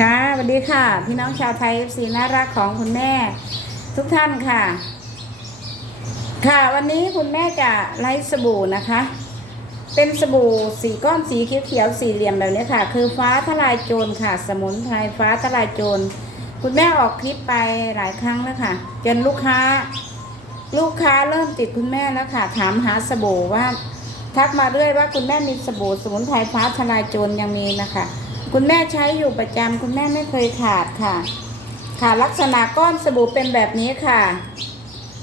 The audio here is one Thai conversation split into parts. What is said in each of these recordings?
ค่ะสวัสดีค่ะ พี่น้องชาวไทยเอฟซีน่ารักของคุณแม่ ทุกท่านค่ะ ค่ะวันนี้คุณแม่จะไลฟ์สบู่นะคะ เป็นสบู่สีก้อนสีเขียวๆสี่เหลี่ยมแบบนี้ค่ะ คือฟ้าทลายโจรค่ะ สมุนไพรฟ้าทลายโจรคุณแม่ออกคลิปไปหลายครั้งแล้วค่ะจนลูกค้า ลูกค้าเริ่มติดคุณแม่แล้วค่ะ ถามหาสบู่ว่า ทักมาเรื่อยว่าคุณแม่มีสบู่สมุนไพรฟ้าทลายโจรยังมีนะคะ คุณแม่ใช้อยู่ประจำคุณแม่ไม่เคยขาดค่ะ ค่ะลักษณะก้อนสบู่เป็นแบบนี้ค่ะ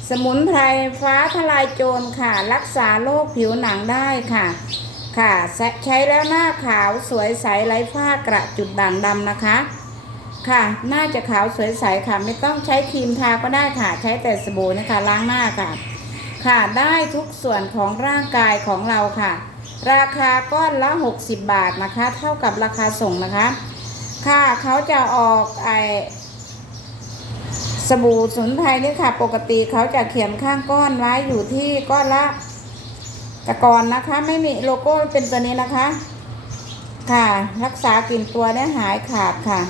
สมุนไพรฟ้าทลายโจรค่ะ รักษาโรคผิวหนังได้ค่ะ ค่ะ ใช้แล้วหน้าขาวสวยใสไร้ฝ้ากระจุดด่างดำนะคะ ค่ะน่าจะขาวสวยใสค่ะ ไม่ต้องใช้ครีมทาก็ได้ค่ะ ใช้แต่สบู่นะคะล้างหน้าค่ะ ค่ะได้ทุกส่วนของร่างกายของเราค่ะ ราคาก้อนละ 60 บาทนะคะ เท่ากับราคาส่งนะคะ ค่ะเขาจะออกไอสบู่สมุนไพรนี่ค่ะ ปกติเขาจะเขียนข้างก้อนไว้อยู่ที่ก้อนละต่ก่อนนะคะ ไม่มีโลโก้เป็นตัวนี้นะคะ ค่ะรักษากลิ่นตัวได้หายขาดค่ะ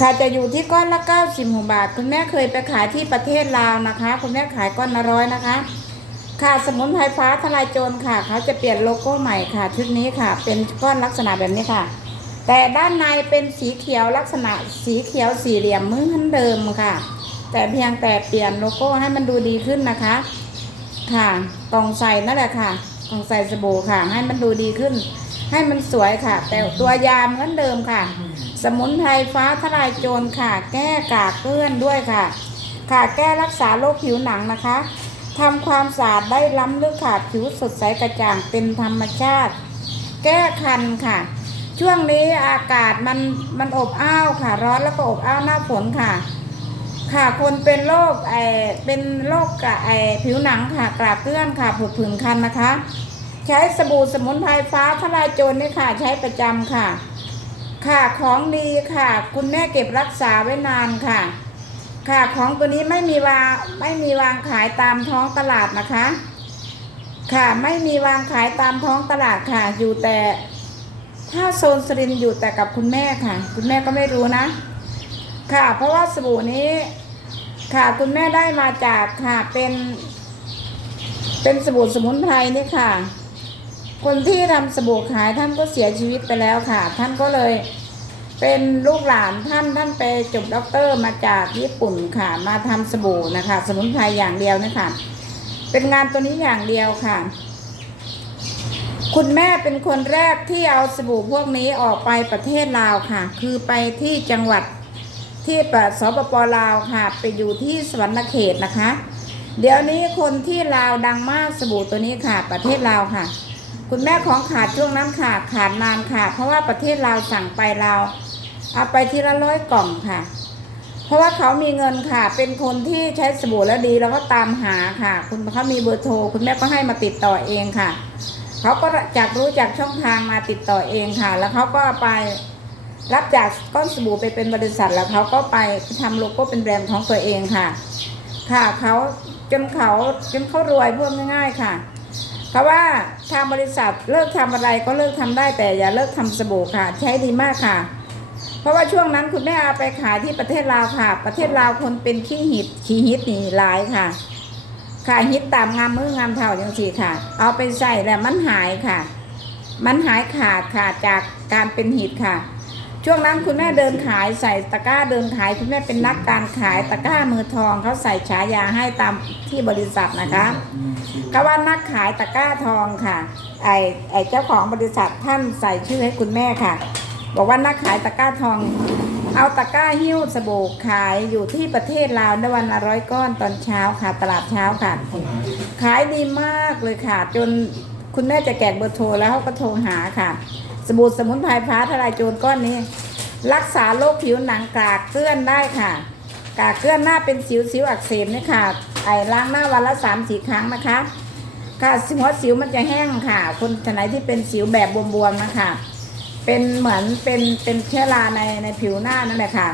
ค่ะจะอยู่ที่ก้อนละ96บาท คุณแม่เคยไปขายที่ประเทศลาวนะคะ คุณแม่ขายก้อนละร้อยนะคะ ค่ะสมุนไพรฟ้าทลายโจรค่ะเขาจะเปลี่ยนโลโก้ใหม่ค่ะ ชุดนี้ค่ะ เป็นก้อนลักษณะแบบนี้ค่ะ แต่ด้านในเป็นสีเขียวลักษณะสีเขียวสี่เหลี่ยมเหมือนเดิมค่ะ แต่เพียงแต่เปลี่ยนโลโก้ให้มันดูดีขึ้นนะคะ ค่ะกล่องใส่นั่นแหละค่ะกล่องใส่สบู่ค่ะ ให้มันดูดีขึ้น ให้มันสวยค่ะ แต่ตัวยาเหมือนเดิมค่ะ สมุนไพรฟ้าทลายโจรค่ะ แก้กากเกลื่อนด้วยค่ะ ค่ะแก้รักษาโรคผิวหนังนะคะ ทำความสะอาดได้ล้ำลึกค่ะผิวสดใสกระจ่างเป็นธรรมชาติ แก้คันค่ะ ช่วงนี้อากาศมันมันอบอ้าวค่ะ ร้อนแล้วก็อบอ้าวหน้าฝนค่ะ ค่ะคนเป็นโรคไอเป็นโรคกระไอผิวหนังค่ะกระเตื้อนค่ะผดผื่นคันนะคะ ใช้สบู่สมุนไพรฟ้าทลายโจรนี่ค่ะ ใช้ประจำค่ะ ค่ะของดีค่ะ คุณแม่เก็บรักษาไว้นานค่ะ ค่ะของตัวนี้ไม่มีวางไม่มีวางขายตามท้องตลาดนะคะ ค่ะไม่มีวางขายตามท้องตลาดค่ะ อยู่แต่ถ้าโซนสรินอยู่แต่กับคุณแม่ค่ะ คุณแม่ก็ไม่รู้นะ ค่ะ เพราะว่าสบู่นี้ค่ะคุณแม่ได้มาจากค่ะเป็นเป็นสบู่สมุนไพรนี่ค่ะ คนที่ทำสบู่ขายท่านก็เสียชีวิตไปแล้วค่ะ ท่านก็เลย เป็นลูกหลานท่านท่านไปจบด็อกเตอร์มาจากญี่ปุ่นค่ะ มาทำสบู่นะคะ สมุนไพรอย่างเดียวนะคะ เป็นงานตัวนี้อย่างเดียวค่ะ คุณแม่เป็นคนแรกที่เอาสบู่พวกนี้ออกไปประเทศลาวค่ะ คือไปที่จังหวัดที่ปสปปลาวค่ะ ไปอยู่ที่สวรรณเขตนะคะ เดี๋ยวนี้คนที่ลาวดังมากสบู่ตัวนี้ค่ะ ประเทศลาวค่ะ คุณแม่ของขาดช่วงนั้นค่ะขาดนานค่ะ เพราะว่าประเทศลาวสั่งไปลาว เอาไปทีละร้อยกล่องค่ะ เพราะว่าเขามีเงินค่ะ เป็นคนที่ใช้สบู่แล้วดีแล้วก็ตามหาค่ะ คุณเขามีเบอร์โทรคุณแม่ก็ให้มาติดต่อเองค่ะ เขาก็จากรู้จากช่องทางมาติดต่อเองค่ะ แล้วเขาก็ไปรับจากก้อนสบู่ไปเป็นบริษัทแล้วเขาก็ไปทำโลโก้เป็นแบรนด์ของตัวเองค่ะ ค่ะเขาจนเขาจนเขารวยพูดง่าย ๆค่ะเพราะว่าทางบริษัทเลิกทำอะไรก็เลิกทำได้แต่อย่าเลิกทำสบู่ค่ะ ใช้ดีมากค่ะ เพราะว่าช่วงนั้นคุณแม่เอาไปขายที่ประเทศลาวค่ะ ประเทศลาวคนเป็นขี้หิดขี้หิดนี่หลายค่ะค่ะฮิตตามงามมืองามเท่าจังสี่ค่ะ เอาไปใส่แล้วมันหายค่ะ มันหายขาดค่ะจากการเป็นหิดค่ะ ช่วงนั้นคุณแม่เดินขายใส่ตะกร้าเดินขายคุณแม่เป็นนักการขายตะกร้ามือทองเขาใส่ฉายาให้ตามที่บริษัทนะคะก็ว่านักขายตะกร้าทองค่ะ ไอไอเจ้าของบริษัทท่านใส่ชื่อให้คุณแม่ค่ะ บอกว่านักขายตะกร้าทอง เอาตะกร้าหิ้วสบู่ขายอยู่ที่ประเทศลาวในวันละร้อยก้อนตอนเช้าค่ะ ตลาดเช้าค่ะ ขายดีมากเลยค่ะ จนคุณแม่จะแกกเบอร์โทรแล้วเขาก็โทรหาค่ะ สบู่สมุนไพรฟ้าทลายโจรก้อนนี้ รักษาโรคผิวหนังกากเกลื่อนได้ค่ะ กากเกลื่อนหน้าเป็นสิวสิวอักเสบนี่ค่ะไอ้ล้างหน้าวันละสามสี่ครั้งนะคะค่ะหัวสิวมันจะแห้งค่ะ คนไหนที่เป็นสิวแบบบวมๆนะคะ เป็นเหมือนเป็นเป็นเชื้อราในในผิวหน้านั่นแหละค่ะ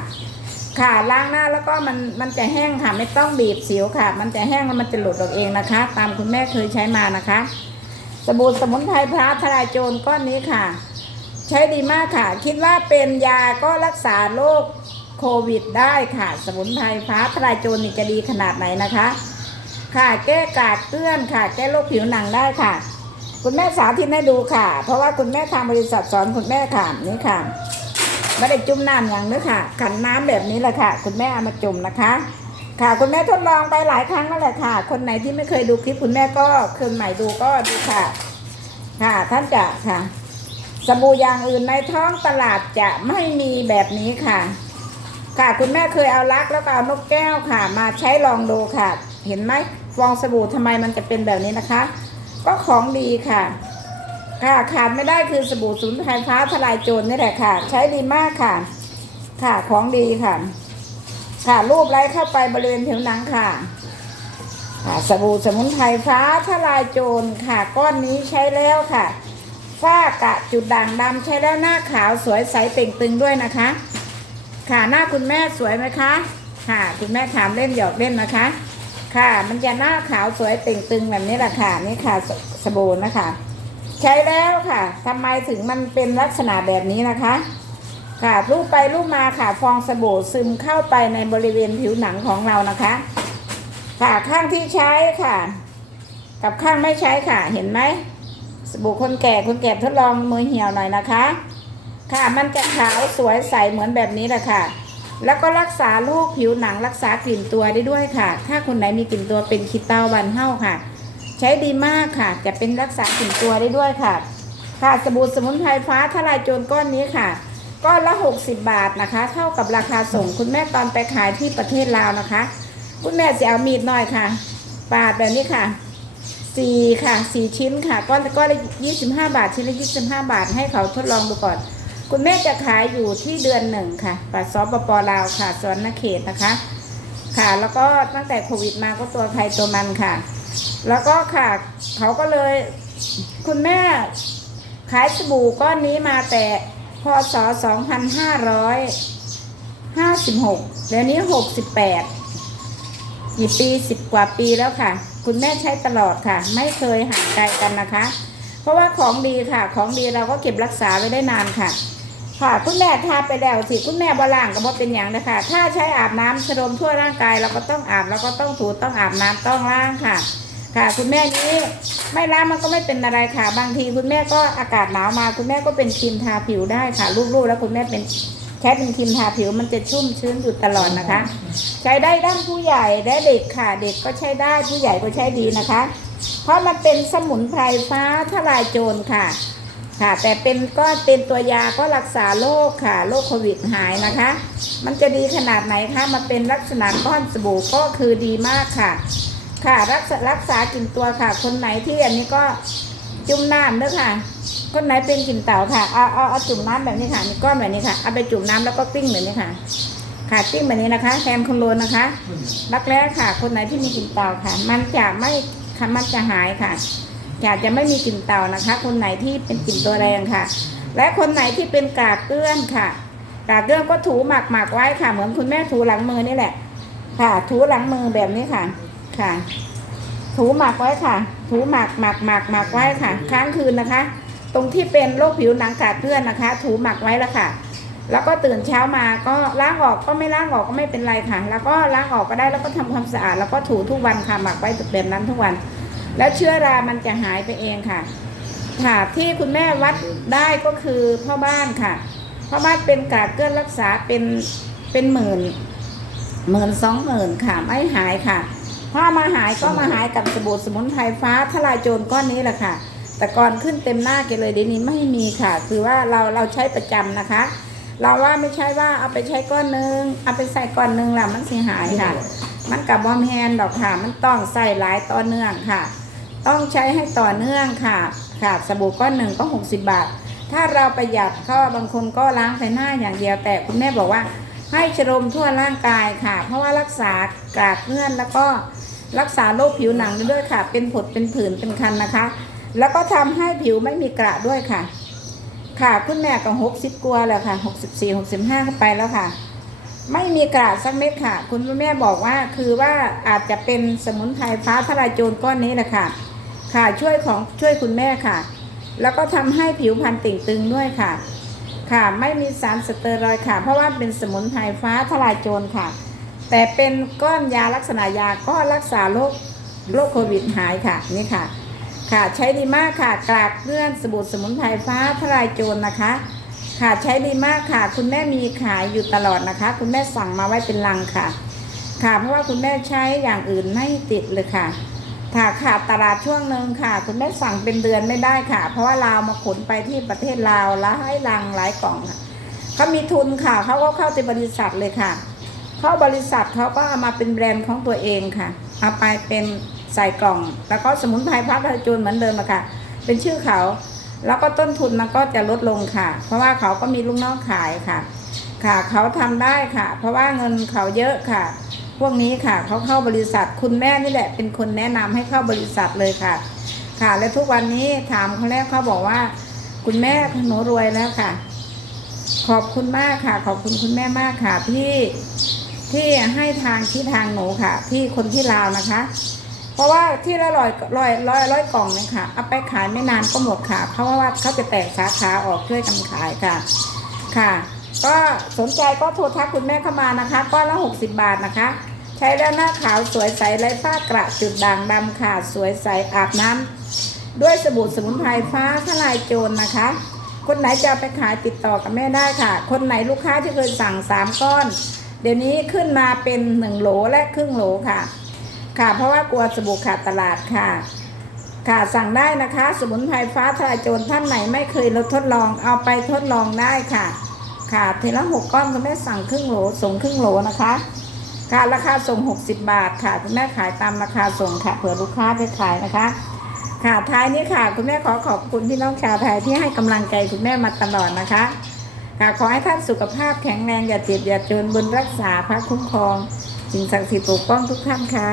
ค่ะล้างหน้าแล้วก็มันมันจะแห้งค่ะ ไม่ต้องบีบสิวค่ะ มันจะแห้งแล้วมันจะหลุดออกเองนะคะ ตามคุณแม่เคยใช้มานะคะ สบู่สมุนไพรพระทลายโจรก้อนนี้ค่ะ ใช้ดีมากค่ะ คิดว่าเป็นยาก็รักษาโรคโควิดได้ค่ะ สมุนไพรฟ้าทลายโจรนี่จะดีขนาดไหนนะคะ ค่ะแก้กาดเกลื่อนค่ะ แก้โรคผิวหนังได้ค่ะ คุณแม่สาธิตให้ดูค่ะ เพราะว่าคุณแม่ทางบริษัทสอนคุณแม่ค่ะนี่ค่ะไม่ได้จุ่มน้ำอย่างนี้ค่ะ ขันน้ำแบบนี้แหละค่ะ คุณแม่เอามาจุ่มนะคะ ค่ะคุณแม่ทดลองไปหลายครั้งแล้วแหละค่ะ คนไหนที่ไม่เคยดูคลิปคุณแม่ก็คืนใหม่ดูก็ดูค่ะ ค่ะท่านจะค่ะ สบู่อย่างอื่นในท้องตลาดจะไม่มีแบบนี้ค่ะ ค่ะคุณแม่เคยเอาลักแล้วก็เอานกแก้วค่ะ มาใช้ลองดูค่ะ เห็นไหมฟองสบู่ทำไมมันจะเป็นแบบนี้นะคะ ก็ของดีค่ะ ค่ะขาดไม่ได้คือสบู่สูนไฟฟ้าทลายโจรนี่แหละค่ะ ใช้ดีมากค่ะ ค่ะของดีค่ะ ค่ะรูปไล้เข้าไปบริเวณผิวหนังค่ะ ค่ะสบู่สมุนไพรฟ้าทลายโจรค่ะ ก้อนนี้ใช้แล้วค่ะฝ้ากระจุดด่างดำใช้แล้วหน้าขาวสวยใสเต่งตึงด้วยนะคะ ค่ะหน้าคุณแม่สวยไหมคะ ค่ะ คุณแม่ถามเล่นหยอกเล่นนะคะ ค่ะ มันจะหน้าขาวสวยเต่งตึงแบบนี้แหละค่ะ นี่ค่ะสสบู่นะคะ ใช้แล้วค่ะทำไมถึงมันเป็นลักษณะแบบนี้นะคะ ค่ะรูปไปรูปมาค่ะ ฟองสบู่ซึมเข้าไปในบริเวณผิวหนังของเรานะคะ ค่ะข้างที่ใช้ค่ะ กับข้างไม่ใช้ค่ะ เห็นไหมสบู่คนแก่คนแก่ทดลองมือเหี่ยวหน่อยนะคะ ค่ะมันจะขาวสวยใสเหมือนแบบนี้แหละค่ะ แล้วก็รักษาโรคผิวหนังรักษากลิ่นตัวได้ด้วยค่ะ ถ้าคนไหนมีกลิ่นตัวเป็นคิดเต้าบันเห่าค่ะ ใช้ดีมากค่ะ จะเป็นรักษากลิ่นตัวได้ด้วยค่ะ ค่ะสบู่สมุนไพรฟ้าทลายโจรก้อนนี้ค่ะก้อนละ 60 บาทนะคะ เท่ากับราคาส่งคุณแม่ตอนไปขายที่ประเทศลาวนะคะ คุณแม่จะเอามีดหน่อยค่ะ ปาดแบบนี้ค่ะสี่ค่ะสี่ชิ้นค่ะก้อนก้อนละยี่สิบห้าบาทชิ้นละยี่สิบห้าบาทให้เขาทดลองดูก่อน คุณแม่จะขายอยู่ที่เดือนหนึ่งค่ะปัดซอปปลาวค่ะสวนนเขตนะคะ ค่ะ แล้วก็ตั้งแต่โควิดมาก็ตัวใครตัวมันค่ะ แล้วก็ค่ะ เขาก็เลย คุณแม่ขายสบู่ก้อนนี้มาแต่พศสองพันห้าร้อยห้าสิบหกเดี๋ยวนี้หกสิบแปดกี่ปีสิบกว่าปีแล้วค่ะ คุณแม่ใช้ตลอดค่ะ ไม่เคยห่างไกลกันนะคะ เพราะว่าของดีค่ะ ของดีเราก็เก็บรักษาไว้ได้นานค่ะ ค่ะคุณแม่ทาไปแล้วสิคุณแม่บล่างก็บ่เป็นอย่างนะคะถ้าใช้อาบน้ำชโลมทั่วร่างกายเราก็ต้องอาบแล้วก็ต้องถูต้องอาบน้ำต้องล้างค่ะ ค่ะ คุณแม่นี้ไม่ล้างมันก็ไม่เป็นอะไรค่ะ บางทีคุณแม่ก็อากาศหนาวมา คุณแม่ก็เป็นครีมทาผิวได้ค่ะลูกๆแล้วคุณแม่เป็นแค่เป็นครีมทาผิวมันจะชุ่มชื้นอยู่ตลอดนะคะ ใช้ได้ด้านผู้ใหญ่และเด็กค่ะ เด็กก็ใช้ได้ผู้ใหญ่ก็ใช้ดีนะคะ เพราะมันเป็นสมุนไพรฟ้าทลายโจรค่ะ ค่ะ แต่เป็นก็เป็นตัวยาก็รักษาโรคค่ะโรคโควิดหายนะคะ มันจะดีขนาดไหนคะมันเป็นลักษณะก้อนสบู่ก็คือดีมากค่ะ ค่ะรักษารักษากลิ่นตัวค่ะ คนไหนที่อันนี้ก็จุ่มน้ำด้วยค่ะ คนไหนเป็นกลิ่นเต่าค่ะเอาเอาเอาจุ่มน้ำแบบนี้ค่ะมีก้อนแบบนี้ค่ะเอาไปจุ่มน้ำแล้วก็ปิ้งแบบนี้ค่ะค่ะปิ้งแบบนี้นะคะแทนคนโรนนะคะรักแร้ค่ะ คนไหนที่มีกลิ่นเต่าค่ะ มันจะไม่ค่ะมันจะหายค่ะ จะจะไม่มีกลิ่นเต่านะคะ คนไหนที่เป็นกลิ่นตัวแรงค่ะ และคนไหนที่เป็นกากเกลื่อนค่ะ กากเกลื่อนก็ถูหมักหมักไว้ค่ะ เหมือนคุณแม่ถูหลังมือนี่แหละ ค่ะ ถูหลังมือแบบนี้ค่ะค่ะ ถูหมักไว้ค่ะ ถูหมักหมักหมักหมักไว้ค่ะ ค้างคืนนะคะ ตรงที่เป็นโรคผิวหนังกากเกลื่อนนะคะ ถูหมักไว้แล้วค่ะ แล้วก็ตื่นเช้ามาก็ล้างออกก็ไม่ล้างออกก็ไม่เป็นไรค่ะ แล้วก็ล้างออกก็ได้แล้วก็ทำความสะอาด แล้วก็ถูทุกวันค่ะหมักไว้แบบนั้นทุกวัน แล้วเชื้อรามันจะหายไปเองค่ะค่ะที่คุณแม่วัดได้ก็คือพ่อบ้านค่ะพ่อบ้านเป็นกากเกลือนรักษาเป็นเป็นหมื่นหมื่นสองหมื่นค่ะไม่หายค่ะถ้ามาหายก็มาหายกับสบู่สมุนไพรฟ้าทลายโจรก้อนนี้แหละค่ะ แต่ก่อนขึ้นเต็มหน้าแกเลยเดี๋ยวนี้ไม่มีค่ะ คือว่าเราเราใช้ประจำนะคะ เราว่าไม่ใช่ว่าเอาไปใช้ก้อนหนึงเอาไปใส่ก้อนหนึงแล้วมันเสียหายค่ะ มันกับบอมแฮนดอกค่ะ มันต้องใส่หลายต่อเนื่องค่ะ ต้องใช้ให้ต่อเนื่องค่ะค่ะสบู่ก้อนหนึ่งก็60 บาท ถ้าเราประหยัดก็บางคนก็ล้างไปหน้าอย่างเดียวแต่คุณแม่บอกว่า ให้ชโลมทั่วร่างกายค่ะ เพราะว่ารักษากากเงื่อนแล้วก็รักษาโรคผิวหนังด้วยค่ะ เป็นผดเป็นผื่นเป็นคันนะคะ แล้วก็ทำให้ผิวไม่มีกระด้วยค่ะ ค่ะคุณแม่ก็หกสิบกว่าแล้วค่ะหกสิบสี่หกสิบห้าไปแล้วค่ะ ไม่มีกระสักเม็ดค่ะ คุณแม่บอกว่าคือว่าอาจจะเป็นสมุนไพรฟ้าทลายโจรก้อนนี้แหละค่ะ ค่ะช่วยของช่วยคุณแม่ค่ะ แล้วก็ทำให้ผิวพรรณติ่งตึงด้วยค่ะ ค่ะไม่มีสารสเตียรอยด์ค่ะ เพราะว่าเป็นสมุนไพรฟ้าทลายโจรค่ะ แต่เป็นก้อนยาลักษณะยาก็รักษาโรคโรคโควิดหายค่ะนี่ค่ะ ค่ะใช้ดีมากค่ะกรากเลื่อนสบู่สมุนไพรฟ้าทลายโจรนะคะ ค่ะใช้ดีมากค่ะ คุณแม่มีขายอยู่ตลอดนะคะ คุณแม่สั่งมาไว้เป็นลังค่ะ ค่ะเพราะว่าคุณแม่ใช้อย่างอื่นไม่ติดเลยค่ะ ถ้าขาดตลาดช่วงหนึ่งค่ะ คุณแม่สั่งเป็นเดือนไม่ได้ค่ะ เพราะว่าลาวมาขนไปที่ประเทศลาวแล้วให้ลังหลายกล่องค่ะเขามีทุนค่ะเขาก็เข้าที่บริษัทเลยค่ะ เข้าบริษัทเขาก็เอามาเป็นแบรนด์ของตัวเองค่ะเอาไปเป็นใส่กล่อง แล้วก็สมุนไพรพัทจูนเหมือนเดิมอะค่ะ เป็นชื่อเขา แล้วก็ต้นทุนมันก็จะลดลงค่ะ เพราะว่าเขาก็มีลูกน้องขายค่ะ ค่ะเขาทำได้ค่ะ เพราะว่าเงินเขาเยอะค่ะ วกนี้ค่ะเขาเข้าบริษัทคุณแม่นี่แหละ เป็นคนแนะนำให้เข้าบริษัทเลยค่ะ ค่ะ และทุกวันนี้ถามเขาแล้วเขาบอกว่า คุณแม่หนูรวยแล้วค่ะ ขอบคุณมากค่ะ ขอบคุณคุณแม่มากค่ะที่ที่ให้ทางที่ทางหนูค่ะ ที่คนที่ลาวนะคะ เพราะว่าที่ละร้อยร้อยร้อยร้อยกล่องเนี่ยค่ะเอาไปขายไม่นานก็หมดค่ะ เพราะว่าเขาจะแตกสาขาออกช่วยกันขายค่ะ ค่ะ ก็สนใจก็โทรทักคุณแม่เข้ามานะคะก้อนละ60บาทนะคะ ช้แล้วหน้าขาวสวยใสไร้ฝ้ากระจุดด่างดำค่ะสวยใสอาบน้ำด้วยสบู่สมุนไพรฟ้าทลายโจรนะคะ คนไหนจะไปขายติดต่อกับแม่ได้ค่ะ คนไหนลูกค้าที่เคยสั่ง 3 ก้อน เดี๋ยวนี้ขึ้นมาเป็น 1 โหลและครึ่งโหลค่ะ ค่ะ เพราะว่ากลัวสบู่ขาดตลาดค่ะ ค่ะสั่งได้นะคะ สมุนไพรฟ้าทลายโจรท่านไหนไม่เคยเราทดลองเอาไปทดลองได้ค่ะ ค่ะเทละหกก้อนคุณแม่สั่งครึ่งโหลส่งครึ่งโหลนะคะ ค่ะราคาส่ง 60 บาทค่ะ คุณแม่ขายตามราคาส่งค่ะ เผื่อลูกค้าไปขายนะคะ ค่ะท้ายนี้ค่ะ คุณแม่ขอขอบคุณพี่น้องชาวไทยที่ให้กำลังใจคุณแม่มาตลอดนะคะ ค่ะขอให้ท่านสุขภาพแข็งแรงอย่าเจ็บอย่าจนบุญรักษาพระคุ้มครองสิ่งศักดิ์สิทธิ์ปกป้องทุกท่านค่ะ